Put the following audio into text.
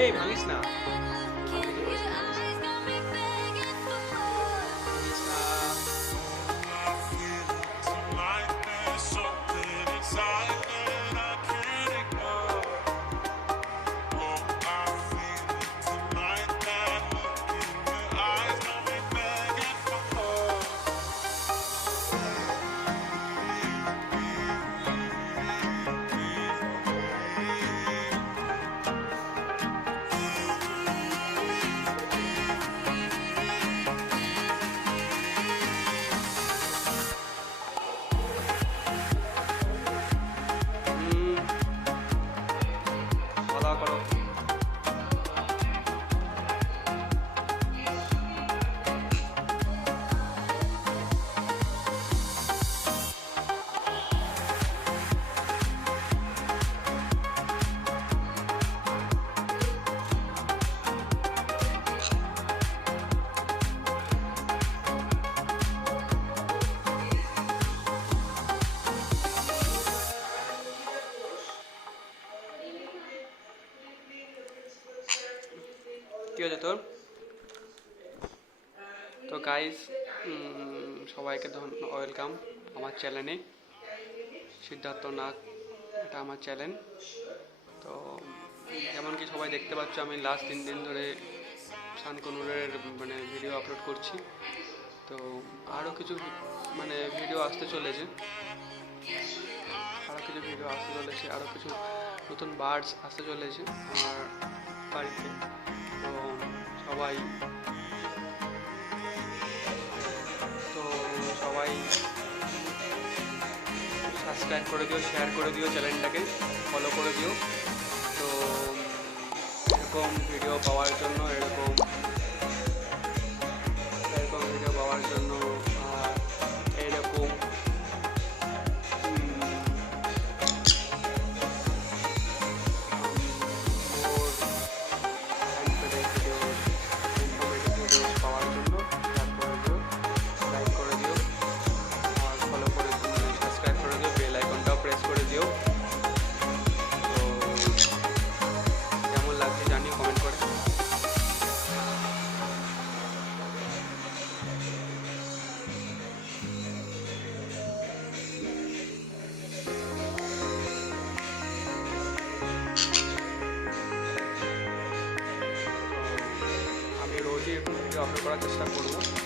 এই ভাঙিস না। কি হয়েছে তোর? তো গাইস, সবাইকে ওয়েলকাম আমার চ্যানেলে। সিদ্ধার্থ নাগ, এটা আমার চ্যানেল। তো যেমন কি সবাই দেখতে পাচ্ছ, আমি লাস্ট 3 দিন ধরে শানকনুরের ভিডিও আপলোড করছি। তো আরও কিছু ভিডিও আসতে চলেছে, আরও কিছু নতুন বার্ডস আসতে চলেছে আমার বাড়িতে। তো সবাই সাবস্ক্রাইব করে দিও, শেয়ার করে দিও, চ্যানেলটাকে ফলো করে দিও। তো এরকম ভিডিও পাওয়ার জন্য এইরকম ভিডিও আপলোড করার চেষ্টা করব।